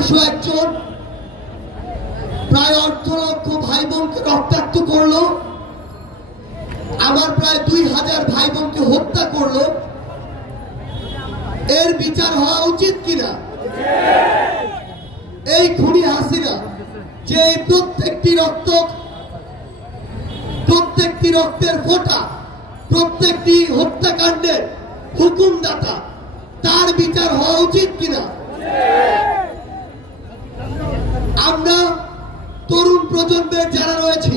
1501 জন প্রায় 18 লক্ষ ভাই বোনকে রক্তাক্ত করলো, আমার প্রায় 2000 ভাই বোনকে হত্যা করলো, এর বিচার হওয়া উচিত কিনা? এই খুনি হাসিনা যে প্রত্যেকটি রক্তের ফোঁটা, প্রত্যেকটি হত্যাকাণ্ডের হুকুমদাতা, তার বিচার হওয়া উচিত কিনা? আমরা তরুণ প্রজন্মের যারা রয়েছি,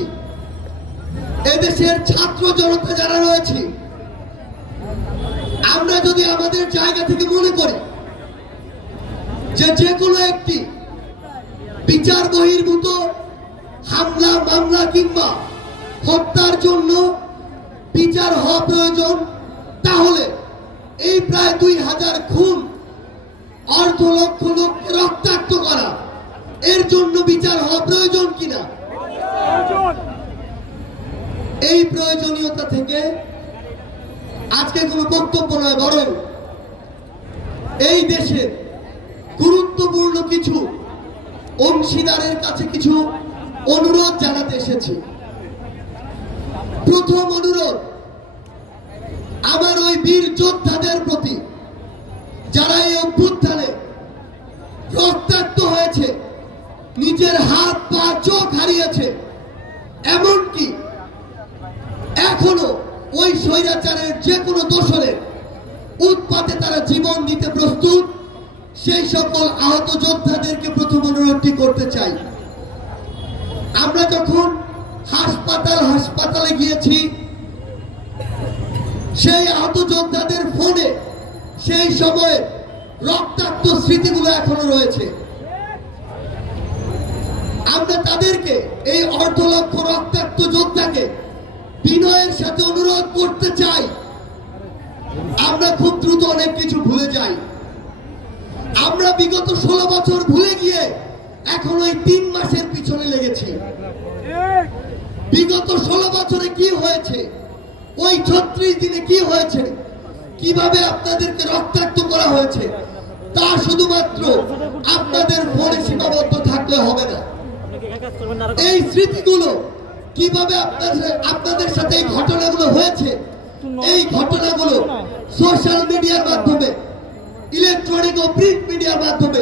এদেশের ছাত্র জনতা যারা রয়েছে, আমরা যদি আমাদের জায়গা থেকে মনে করি যে কোনো একটি বিচার বহির্ভূত হামলা, মামলা কিংবা হত্যার জন্য বিচার হওয়া প্রয়োজন, তাহলে এই প্রায় 2000 খুন, অর্ধ লক্ষ লোককে রক্তাক্ত করা, এর জন্য বিচার হওয়া প্রয়োজন কিনা? এই প্রয়োজনীয়তা থেকে আজকে কোনো বক্তব্য নয়, বরং এই দেশের গুরুত্বপূর্ণ কিছু অংশীদারের কাছে কিছু অনুরোধ জানাতে এসেছি। প্রথম অনুরোধ আমার ওই বীর যোদ্ধাদের প্রতি, যারা এই অভ্যুত্থানে রক্তাক্ত হয়েছে, নিজের হাত পা চোখ হারিয়েছে, এমনকি এখনো ওই স্বৈরাচারের যে কোনো দোসরের উৎপাতে তারা জীবন দিতে প্রস্তুত, সেই সকল আহত যোদ্ধাদেরকে প্রথম অনুরোধটি করতে চাই। আমরা যখন হাসপাতালে গিয়েছি, সেই আহত যোদ্ধাদের ফোনে সেই সময় রক্তাক্ত স্মৃতিগুলো এখনো রয়েছে। আমরা তাদেরকে, এই অর্ধ লক্ষ রক্তাক্ত যোদ্ধাকে বিনয়ের সাথে অনুরোধ করতে চাই, আমরা খুব দ্রুত অনেক কিছু ভুলে যাই। আমরা বিগত 16 বছর ভুলে গিয়ে এখন ওই 3 মাসের পিছনে লেগেছি। বিগত 16 বছরে কি হয়েছে, ওই 36 দিনে কি হয়েছে, কিভাবে আপনাদেরকে রক্তাক্ত করা হয়েছে, তা শুধুমাত্র আপনাদের ফোনে সীমাবদ্ধ থাকলে হবে না। এই স্মৃতিগুলো কিভাবে আপনাদের সাথে এই ঘটনাগুলো হয়েছে, এই ঘটনাগুলো সোশ্যাল মিডিয়ার মাধ্যমে, ইলেকট্রনিক ও প্রিন্ট মিডিয়ার মাধ্যমে